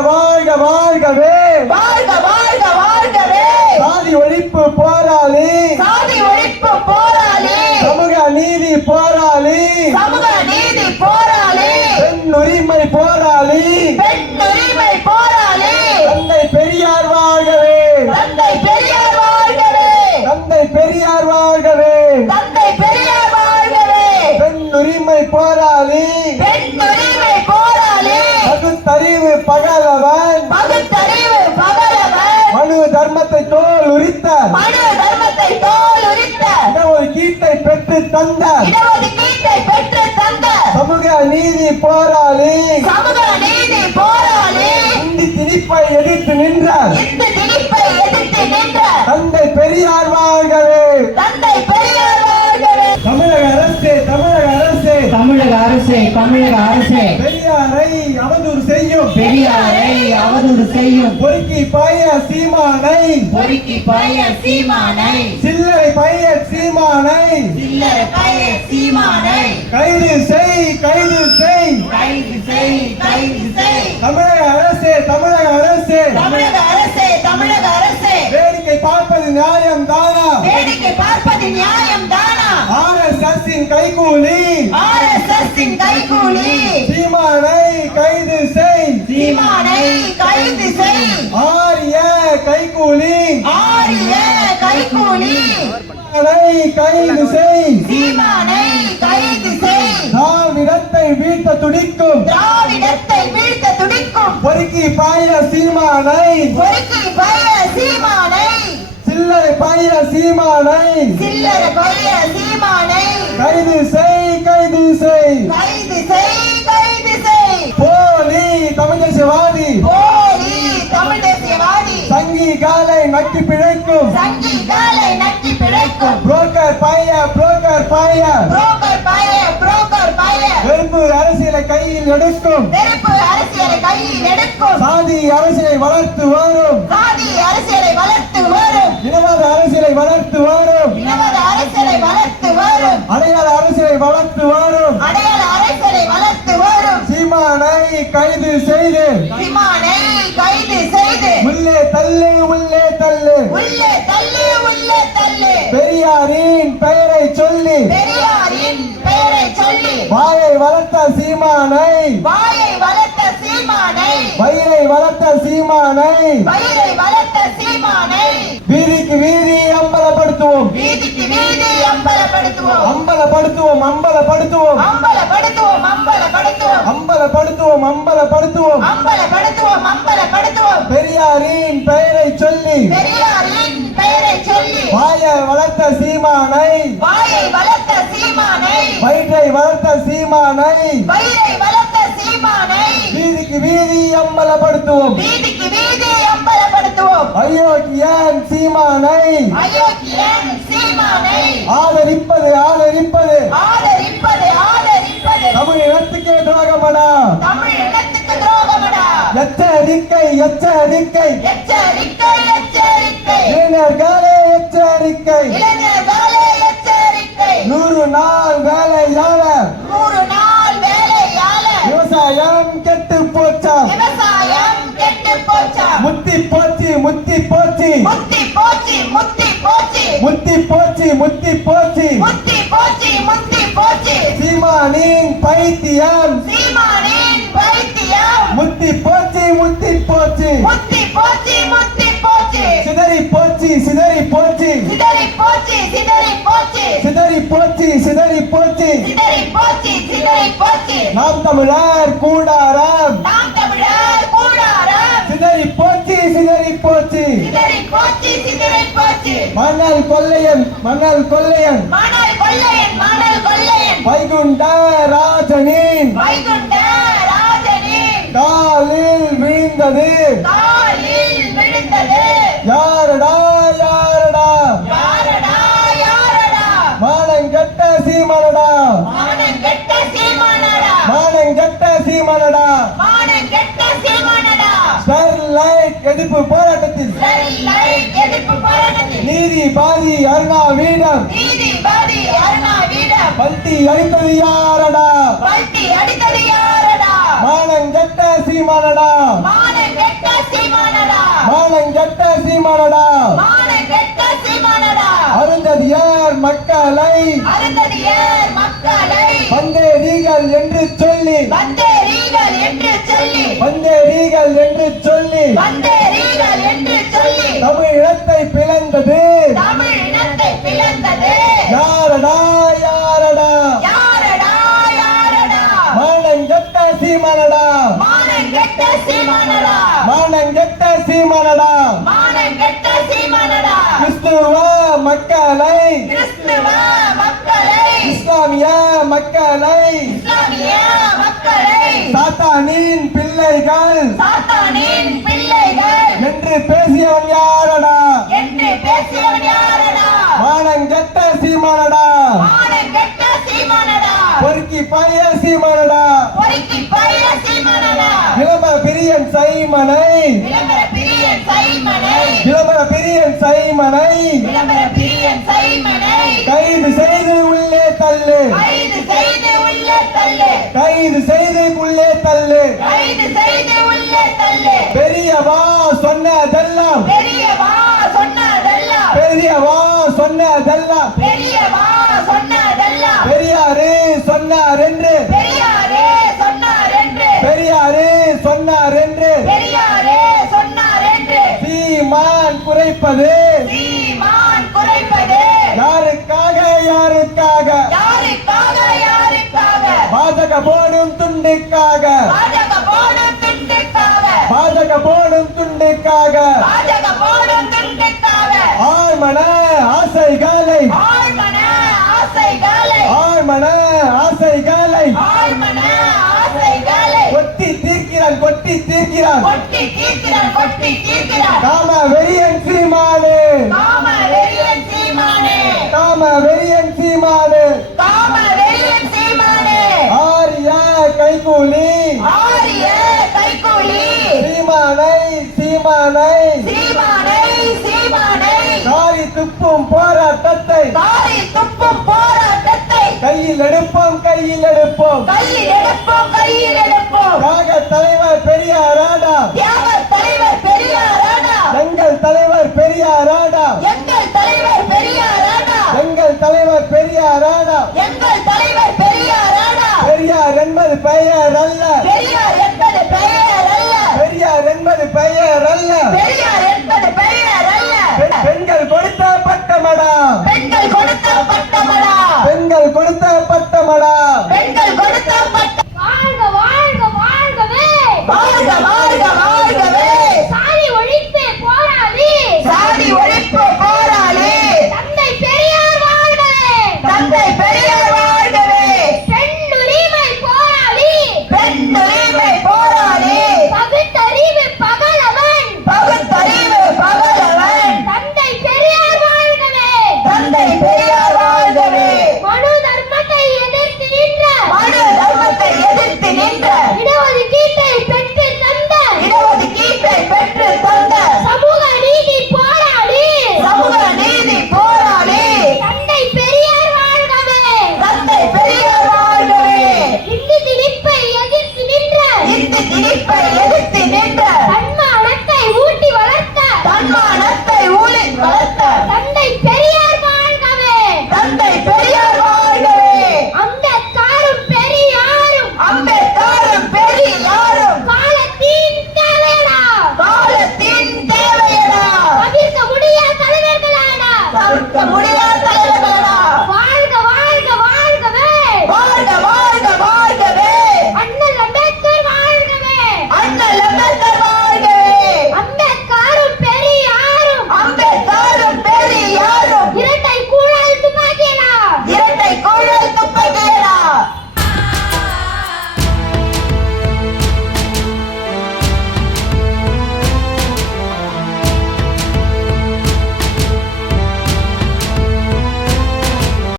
வாழ்க வாழ்கவே. வாழ்க வாழ்க வாழ்கவே. சாதி ஒழிப்பு போராளி. சாதி ஒழிப்பு போராளி. சமூக நீதி போராளி. சமூக நீதி போராளி. பெண் உரிமை போராளி பெண் உரிமை போராளி தந்தை பெரியார் வாழ்கவே தந்தை பெரியார் வாழ்கவே தந்தை பெரியார் வாழ்கவே தந்தை பெரியார் வாழ்கவே பெண் உரிமை போராளி பெண் உரிமை போராளி பகுத்தறிவு பகலவன் பகுத்தறிவு பகலவன் மனு தர்மத்தை தோல் உரித்த மனு தர்மத்தை தோல் உரித்த இடஒதுக்கீட்டை பெற்று தந்த இடஒதுக்கீட்டை பெற்று தந்த சமூக நீதி போராளி. சமூக நீதி போராளி. இந்தி திணிப்பை எதிர்த்து நின்ற இந்த திணிப்பை எதிர்த்து நின்ற தந்தை பெரியார் வாழ்கவே தந்தை பெரியார் வாழ்கவே தமிழக அரசு தமிழக அரசு. தமிழக அரசே தமிழக அரசே. பெரியாரை அவதூறு செய்யும். பெரியாரை அவதூறு செய்யும். பொறுக்கி பாய சீமானை. பொறுக்கி பய சீமானை. சில்லறை பைய சீமானை. சில்லற பய சீமானை. கைது செய் கைது செய். கைது செய் கைது செய். தமிழக அரசு தமிழக அரசு. தமிழக அரசே தமிழக அரசே. வேடிக்கை பார்ப்பது நியாயம் தானா வேடிக்கை பார்ப்பது நியாயம் தானா எஸ் எஸ் கைகூலி. ஆர் எஸ் எஸ் கைகூலி. சீமானை கைது செய். சீமானை கைது செய். ஆரிய கைகூலி. ஆரிய கைகூலி. சீமானை கைது செய். சீமானை கைது செய். திராவிடத்தை வீழ்த்த துடிக்கும். திராவிடத்தை வீழ்த்த துடிக்கும். பொறுக்கி பாய சீமானை. பொறுக்கி பய சீமானை. சில்லறை பாய சீமானை. சில்லற பய சீமானை. கைது செய் கைது செய் கைது செய் கைது செய் போலி தமிழசிவாதி போலி தமிழ் தேசியவாதி. சங்கி காலை நக்கி பிழைக்கும். சங்கி காலை நக்கி பிழைக்கும். புரோக்கர் பாய புரோக்கர் பாய. புரோக்கர் பய புரோக்கர் பய. வெறுப்பு அரசியலை கையில் எடுக்கும். நெருப்பு அரசியலை கையில் எடுக்கும். சாதி அரசியலை வளர்த்து வரும். சாதி அரசியலை வளர்த்து வரும். இனவாத அரசியலை வளர்த்து வரும். இனவத அடையாள அரசியலை வளர்த்து வரும். அடையாள அரசியலை வளர்த்து வரும். சீமானை கைது செய்து. விமானை கைது செய்து. உள்ளே தள்ளு உள்ளே தள்ளு. உள்ளே தள்ளு உள்ளே தள்ளு. பெரியாரின் பெயரை சொல்லி. பெரியாரின் பெயரை சொல்லி. வாயை வளர்த்த சீமானை. வாயை வளர்த்த சீமானை. வயிறை வளர்த்த சீமானை. வயிறை வளர்த்த சீமானை. வீதிக்கு வீதி அம்பலப்படுத்துவோம். வீதிக்கு வீதி அம்பலப்படுத்துவோம். அம்பலப்படுத்துவோம் அம்பலப்படுத்துவோம். அம்பலப்படுத்துவோம் அம்பலப்படுத்துவோம். அம்பலப்படுத்துவோம் அம்பலப்படுத்துவோம். அம்பலப்படுத்துவோம் அம்பலப்படுத்துவோம். பெரியாரின் பெயரை சொல்லி பெரியாரின் பெயரை சொல்லி. வாயை வளர்த்த சீமானை வாயை வளர்த்த சீமானை. வயிற்றை வளர்த்த சீமானை வயிறை வளர்த்த சீமானை. வீதிக்கு வீதி அம்பலப்படுத்துவோம். வீதிக்கு வீதி அம்பலப்படுத்துவோம். அயோக்கியன் சீமானை ஆதரிப்பது ஆதரிப்பது. தமிழ் இனத்துக்கு துரோகமடா. எச்சரிக்கை எச்சரிக்கை. இளைஞர்களே எச்சரிக்கை. நூறு நாள் வேலை முத்தி போச்சு. முத்தி போச்சு முத்தி போச்சு. முத்தி போச்சு முத்தி போச்சு. முத்தி போச்சு முத்தி போச்சு. சீமானின் பைத்தியம். சீமானின் பைத்தியம். முத்தி போச்சு முத்தி போச்சு. முத்தி போச்சு முத்தி போச்சு. சிதறி போச்சு சிதறி போச்சு. சிதறி போச்சு சிதறி போச்சு. சிதறி போச்சு சிதறி போச்சு. சிதறி போச்சு சிதறி போச்சு. நாம் தமிழர் கூடாரம் மணல் கொள்ளையன் மணல் கொள்ளையன். வைகுண்ட ராஜனின். காலில் விழுந்தது. யாரடா யாரடா? மானங்கட்ட சீமானடா. மானங்கட்ட சீமானடா. ஸ்டெர்லைட் எதிர்ப்பு போராட்டத்தில். பாதி அருணா வீடம். வீதி பாதி அருணா வீடம். பல்டி அடித்தது யாரடா? பல்டி அடித்தது யாரடா? மானம் கெட்ட சீமானடா. மானம் கெட்ட சீமானடா. மானம் கெட்ட சீமானடா. மானம் கெட்ட சீமானடா. அருந்தது யார் மக்களை? அருந்தது யார் மக்களை? வந்தே நீங்கள் என்று சொல்லி. வந்தே என்று சொல்லி. வந்தேரிகள் என்று சொல்லி. வந்தேரீகள் என்று சொல்லி. தமிழினத்தை பிளந்தது. தமிழ் இனத்தை பிளந்தது. யாரடா யாரடா? யாரடா யாரடா? மானங்கெட்ட சீமானடா. மானம் கெட்ட சீமானடா. மானங்கெட்ட சீமானடா. மானம் கெட்ட சீமானடா. கிறிஸ்துவ மக்களை. கிறிஸ்துவ மக்களை. இஸ்லாமிய மக்களை. இஸ்லாமிய சாத்தானின் பிள்ளைகள். சாத்தானின் பிள்ளைகள். என்று பேசியவன் யாரடா? என்று பேசியவன் யாரடா? மானங்கெட்ட சீமானடா. மானம் கெட்ட சீமானடா. பொறுக்கி பழைய சீமானடா. பொறுக்கி பழைய சீமானடா. இளம பிரியன் சைமனை. விளம்பர பிரியன் சைமனை. இளம பிரியன் சைமனை. விளம்பர பிரியன் சைமனை. கைது செய்து உள்ளே தள்ளு கைது செய்து உள்ளே தள்ளு கைது செய்து உள்ளே தள்ளு. கைது செய்து உள்ளே தள்ளு. பெரியவா சொன்னதெல்லாம். பெரியவா சொன்னதெல்லாம். பெரியவா சொன்னதெல்லாம். பெரியவா சொன்னதெல்லாம். பெரியாரு சொன்னார் என்று பெரியாரே சொன்னார் என்று பெரியாரு சொன்னார் என்று பெரியாரே சொன்னார் என்று சீமான் குறைப்பது. சீமான் குறைப்பது. யாருக்காக யாருக்காக யாருக்காக? யாருக்காக? பாஜக போடும் துண்டுக்காக. பாஜக போடும் துண்டுக்காக. ஆழ்மன ஆசைகளை ஆழ்மன ஆசைகளை தீர்க்கிறான் கொட்டி தீர்க்கிறான். கொட்டி தீர்க்கிறான் காம வெறியன் சீமானு. காம வெறியன் சீமானே காம வெறியன் சீமானு காம வெறியன் சீமானே ஆரிய கைகூலி. ஆரிய கைகூலி. சீமானை சீமானை. சீமானை சீமானை. காரி துப்பும் போராட்டத்தை. காரி துப்பும் போராட்டத்தை. கையில் எடுப்போம் கையில் எடுப்போம். கையில் எடுப்போம் கையில் எடுப்போம். காக தலைவர் பெரியாராடா தியாக தலைவர் பெயர் அல்ல. பெரியார் என்பது பெயர் அல்ல. பெரியார் பெயர் அல்ல. பெரியார் என்பது பெயர் அல்ல. பெண்கள் கொடுத்த பட்டமடா. பெண்கள் கொடுத்த பட்டமடா. பெண்கள் கொடுத்த பட்டமடா. பெண்கள் கொடுத்த பட்ட வாழ்க வாழ்க சாதி ஒழிப்பு போராளி. Felipe